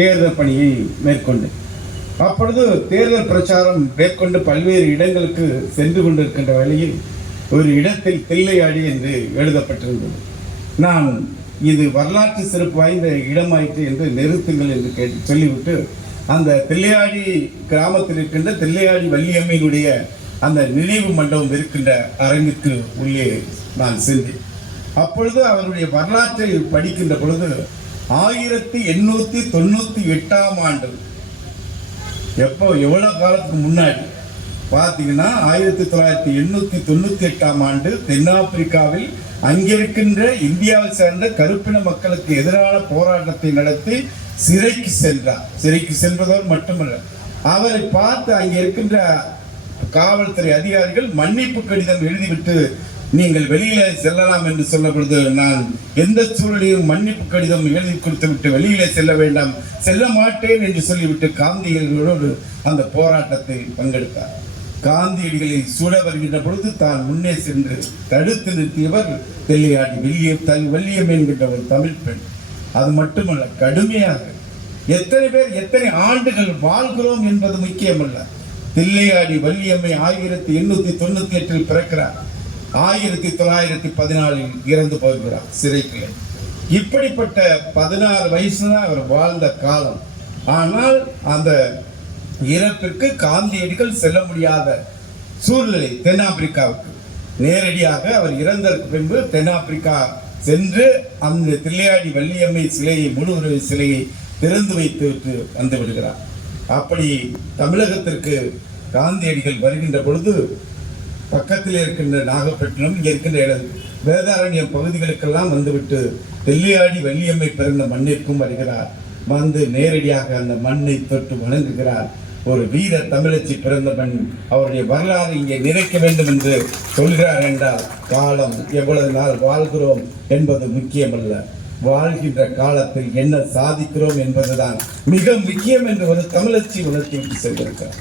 தேர்தல் பணியை மேற்கொண்டேன். அப்பொழுது தேர்தல் பிரச்சாரம் மேற்கொண்டு பல்வேறு இடங்களுக்கு சென்று கொண்டிருக்கின்ற வேளையில் ஒரு இடத்தில் தில்லையாடி என்று எழுதப்பட்டிருந்தது. நான் இது வரலாற்று சிறப்பு வாய்ந்த இடமாயிற்று என்று நிறுத்துங்கள் என்று சொல்லிவிட்டு அந்த தில்லையாடி கிராமத்தில் இருக்கின்ற தில்லையாடி வள்ளியம்மையினுடைய அந்த நினைவு மண்டபம் இருக்கின்ற அரங்கிற்கு உள்ளே நான் சென்றேன். அப்பொழுது அவருடைய வரலாற்றை படிக்கின்ற பொழுது 1898 ஆண்டு, எவ்வளவு காலத்துக்கு முன்னாடி பார்த்தீங்கன்னா 1998 ஆண்டு தென்னாப்பிரிக்காவில் அங்கிருக்கின்ற இந்தியாவை சேர்ந்த கருப்பின மக்களுக்கு எதிரான போராட்டத்தை நடத்தி சிறைக்கு சென்றார். சிறைக்கு சென்றதோடு மட்டுமல்ல, அவரை பார்த்து அங்கே இருக்கின்ற காவல்துறை அதிகாரிகள் மன்னிப்பு கடிதம் எழுதிவிட்டு நீங்கள் வெளியில செல்லலாம் என்று சொன்ன பொழுது, நான் எந்த சூழலையும் மன்னிப்பு கடிதம் எழுதி கொடுத்து விட்டு வெளியில செல்ல வேண்டாம், செல்ல மாட்டேன் என்று சொல்லிவிட்டு காந்தியடிகளோடு அந்த போராட்டத்தை பங்கெடுத்தார். காந்தியடிகளை சூழ வருகின்ற பொழுது தான் முன்னே சென்று தடுத்து நிறுத்தியவர் தில்லையாடி வள்ளியம் என்கின்ற ஒரு தமிழ் பெண். அது மட்டுமல்ல, கடுமையாக எத்தனை பேர் எத்தனை ஆண்டுகள் வாழ்கிறோம் என்பது முக்கியமல்ல. தில்லையாடி வள்ளியம்மை 1898 பிறக்கிறார், 1914 இறந்து போகிறார் சிறைக்கு. இப்படிப்பட்ட 16 வயசுதான் அவர் வாழ்ந்த காலம். ஆனால் அந்த இறப்பிற்கு காந்தியடிகள் செல்ல முடியாத சூழ்நிலை தென்னாப்பிரிக்காவுக்கு. நேரடியாக அவர் இறந்ததற்கு பின்பு தென்னாப்பிரிக்கா சென்று அந்த தில்லையாடி வள்ளியம்மை சிலையை, முழு உருவ சிலையை திறந்து வைத்து விட்டு வந்து விடுகிறார். அப்படி தமிழகத்திற்கு காந்தியடிகள் வருகின்ற பொழுது பக்கத்தில் இருக்கின்ற நாகப்பட்டினம், இங்கே இருக்கின்ற வேதாரண்யம் பகுதிகளுக்கெல்லாம் வந்துவிட்டு தில்லையாடி வள்ளியம்மை பிறந்த மண்ணிற்கும் வருகிறார். வந்து நேரடியாக அந்த மண்ணை தொட்டு வணங்குகிறார். ஒரு வீர தமிழச்சி பிறந்த மண், அவருடைய வரலாறு இங்கே நிறைக்க வேண்டும் என்று சொல்கிறார் என்றால், காலம் எவ்வளவு நாள் வாழ்கிறோம் என்பது முக்கியமல்ல, வாழ்கின்ற காலத்தில் என்ன சாதிக்கிறோம் என்பதுதான் மிக முக்கியம் என்று ஒரு தமிழச்சி உணர்த்தி விட்டு சென்றிருக்கிறார்.